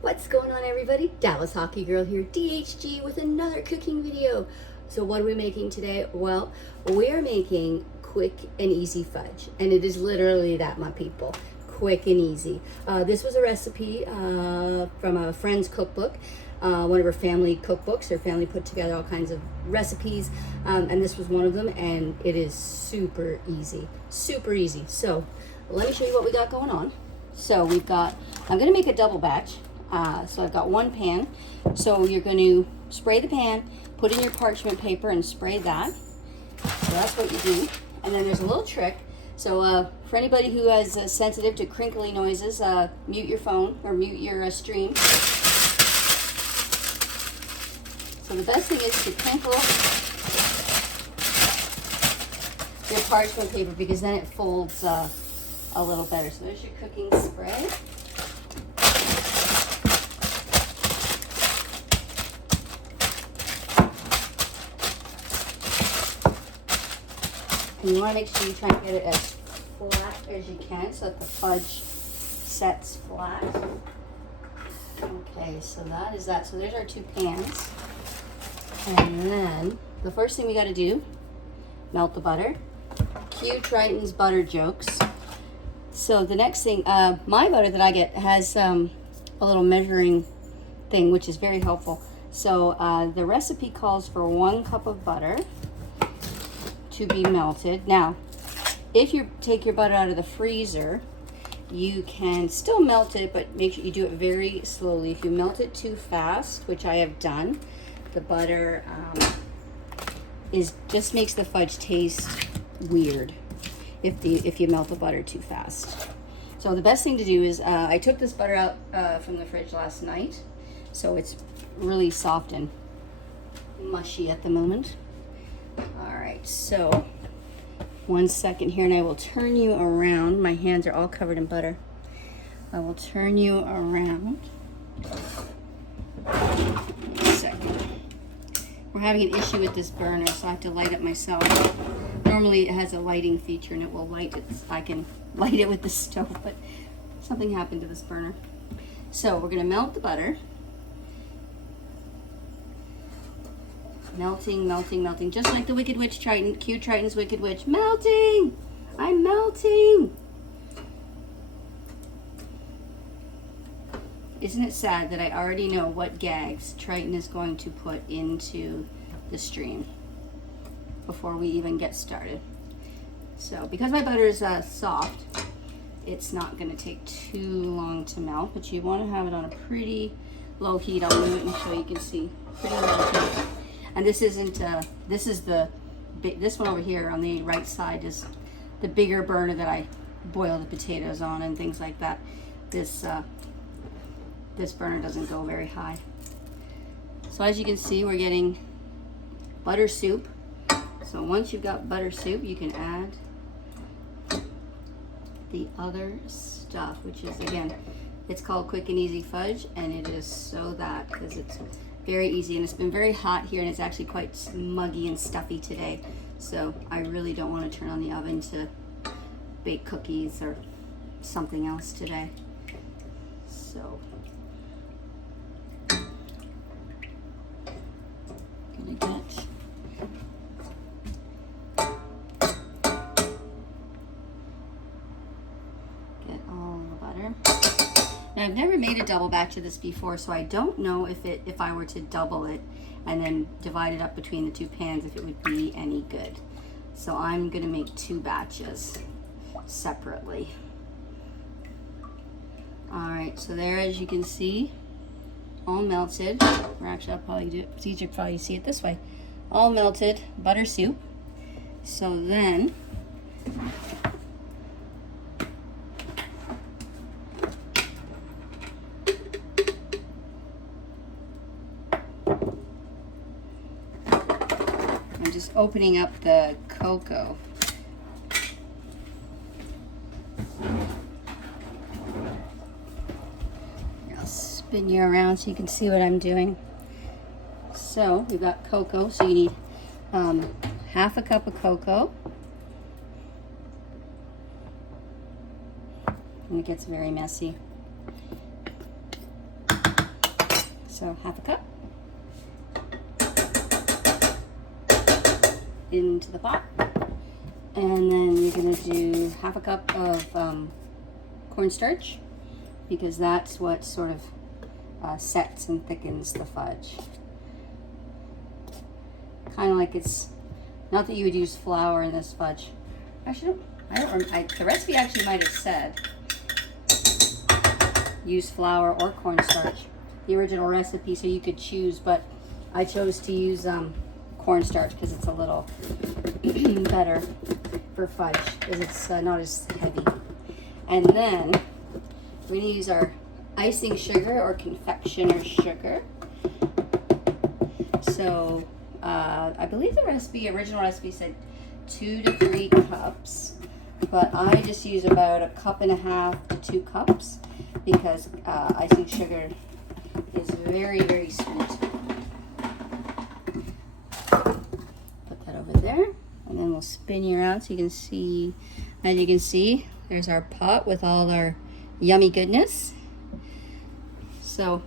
What's going on, everybody? Dallas Hockey Girl here, DHG, with another cooking video. So what are we making today? Well, we are making quick and easy fudge, and it is literally that, my people. Quick and easy. This was a recipe from a friend's cookbook, one of her family cookbooks. Her family put together all kinds of recipes, and this was one of them, and it is super easy. Super easy. So let me show you what we got going on. So we've got, I'm going to make a double batch. So I've got one pan. So you're going to spray the pan, put in your parchment paper and spray that. So that's what you do. And then there's a little trick. So for anybody who is sensitive to crinkly noises, mute your phone or mute your stream. So the best thing is to crinkle your parchment paper, because then it folds a little better. So there's your cooking spray. And you want to make sure you try and get it as flat as you can so that the fudge sets flat. Okay, so that is that. So there's our two pans. And then the first thing we got to do, melt the butter. Cue Triton's butter jokes. So the next thing, my butter that I get has a little measuring thing, which is very helpful. So the recipe calls for 1 cup of butter to be melted. Now, if you take your butter out of the freezer, you can still melt it, but make sure you do it very slowly. If you melt it too fast, which I have done, the butter just makes the fudge taste weird if you melt the butter too fast. So the best thing to do is, I took this butter out from the fridge last night, so it's really soft and mushy at the moment. All right, so 1 second here, and I will turn you around. My hands are all covered in butter. I will turn you around. 1 second. We're having an issue with this burner, so I have to light it myself. Normally it has a lighting feature and it will light it. I can light it with the stove, but something happened to this burner. So we're gonna melt the butter. Melting, melting, melting, just like the Wicked Witch Triton. Cue Triton's Wicked Witch. Melting! I'm melting! Isn't it sad that I already know what gags Triton is going to put into the stream before we even get started? So because my butter is soft, it's not going to take too long to melt, but you want to have it on a pretty low heat. I'll move it and show you can see. Pretty low heat. And this isn't, this is this one over here on the right side is the bigger burner that I boil the potatoes on and things like that. This burner doesn't go very high. So as you can see, we're getting butter soup. So once you've got butter soup, you can add the other stuff, which is, again, it's called Quick and Easy Fudge, and it is so that, because it's very easy, and it's been very hot here, and it's actually quite muggy and stuffy today. So I really don't want to turn on the oven to bake cookies or something else today. So gonna get all the butter. Now, I've never made a double batch of this before, so I don't know if I were to double it and then divide it up between the two pans, if it would be any good. So I'm gonna make 2 batches separately. All right, so there, as you can see, all melted. Or actually, I'll probably do it. It's easier to probably see it this way. All melted butter soup. So then, I'm just opening up the cocoa. I'll spin you around so you can see what I'm doing. So we've got cocoa, so you need half a cup of cocoa. And it gets very messy. So 1/2 cup into the pot. And then you're gonna do 1/2 cup of cornstarch, because that's what sort of sets and thickens the fudge. Kind of like it's, not that you would use flour in this fudge. Actually, I don't remember. The recipe actually might have said use flour or cornstarch, the original recipe, so you could choose, but I chose to use cornstarch because it's a little better for fudge, because it's not as heavy. And then we're going to use our icing sugar or confectioner sugar. So I believe the original recipe said 2 to 3 cups, but I just use about 1.5 to 2 cups because icing sugar is very, very sweet. Put that over there, and then we'll spin you around so you can see. As you can see, there's our pot with all our yummy goodness. So,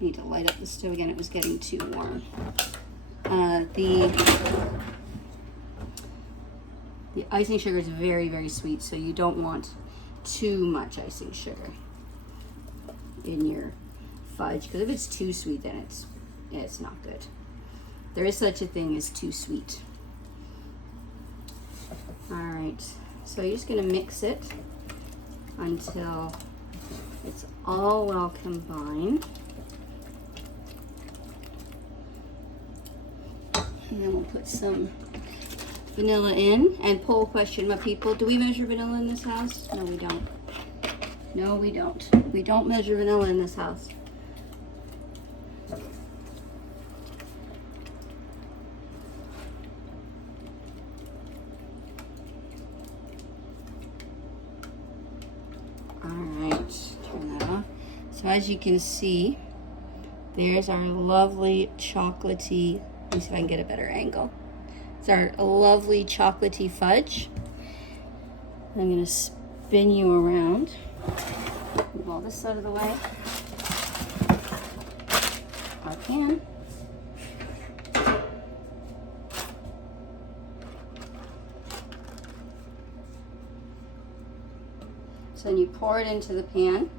need to light up the stove again. It was getting too warm. The icing sugar is very, very sweet, so you don't want too much icing sugar in your fudge, because if it's too sweet, then it's not good. There is such a thing as too sweet. All right, so you're just gonna mix it until it's all well combined. And then we'll put some vanilla in. And poll question, my people, do we measure vanilla in this house? No, we don't. No, we don't. We don't measure vanilla in this house. All right, turn that off. So as you can see, there's our lovely chocolatey, let me see if I can get a better angle. It's our lovely chocolatey fudge. I'm gonna spin you around. Move all this out of the way. I can. So then you pour it into the pan.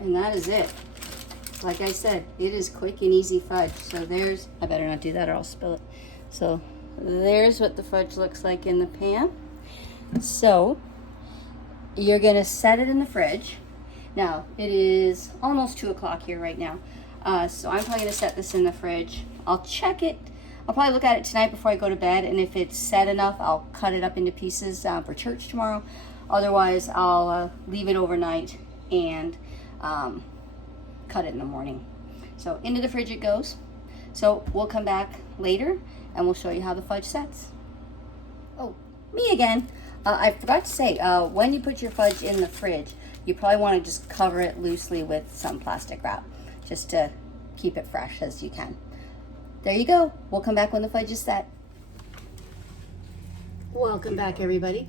And that is it. Like I said, it is quick and easy fudge. So there's, I better not do that or I'll spill it. So there's what the fudge looks like in the pan. So you're gonna set it in the fridge. Now it is almost 2 o'clock here right now. So I'm probably gonna set this in the fridge. I'll check it. I'll probably look at it tonight before I go to bed, and if it's set enough, I'll cut it up into pieces for church tomorrow. Otherwise, I'll leave it overnight and cut it in the morning. So into the fridge it goes. So we'll come back later and we'll show you how the fudge sets. Oh, me again. I forgot to say, when you put your fudge in the fridge, you probably want to just cover it loosely with some plastic wrap, just to keep it fresh as you can. There you go. We'll come back when the fudge is set. Welcome back, everybody.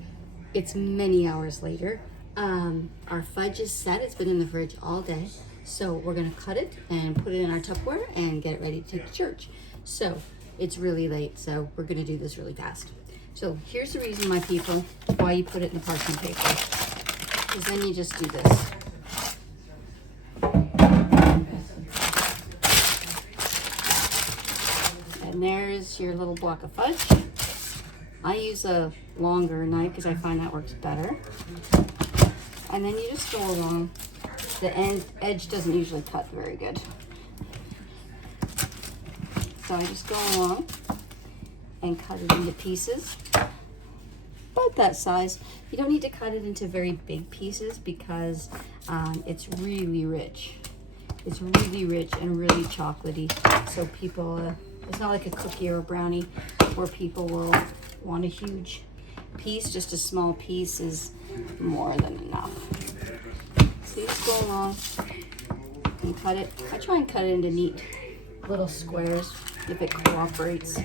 It's many hours later. Our fudge is set. It's been in the fridge all day. So we're gonna cut it and put it in our Tupperware and get it ready to take to church. So it's really late, so we're gonna do this really fast. So here's the reason, my people, why you put it in the parchment paper. Because then you just do this. And there's your little block of fudge. I use a longer knife because I find that works better. And then you just go along. The edge doesn't usually cut very good. So I just go along and cut it into pieces, about that size. You don't need to cut it into very big pieces because it's really rich. It's really rich and really chocolatey. So people, it's not like a cookie or a brownie where people will want a huge piece. Just a small piece is more than enough. So you just go along and cut it. I try and cut it into neat little squares if it cooperates.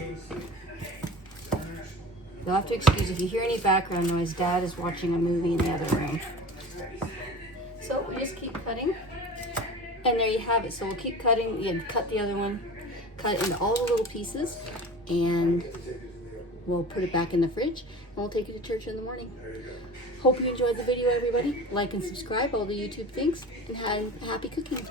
You'll have to excuse if you hear any background noise. Dad is watching a movie in the other room. So we just keep cutting. And there you have it. So we'll keep cutting. You cut the other one. Cut it into all the little pieces. And we'll put it back in the fridge. And we'll take it to church in the morning. Hope you enjoyed the video, everybody. Like and subscribe, all the YouTube things. And happy cooking.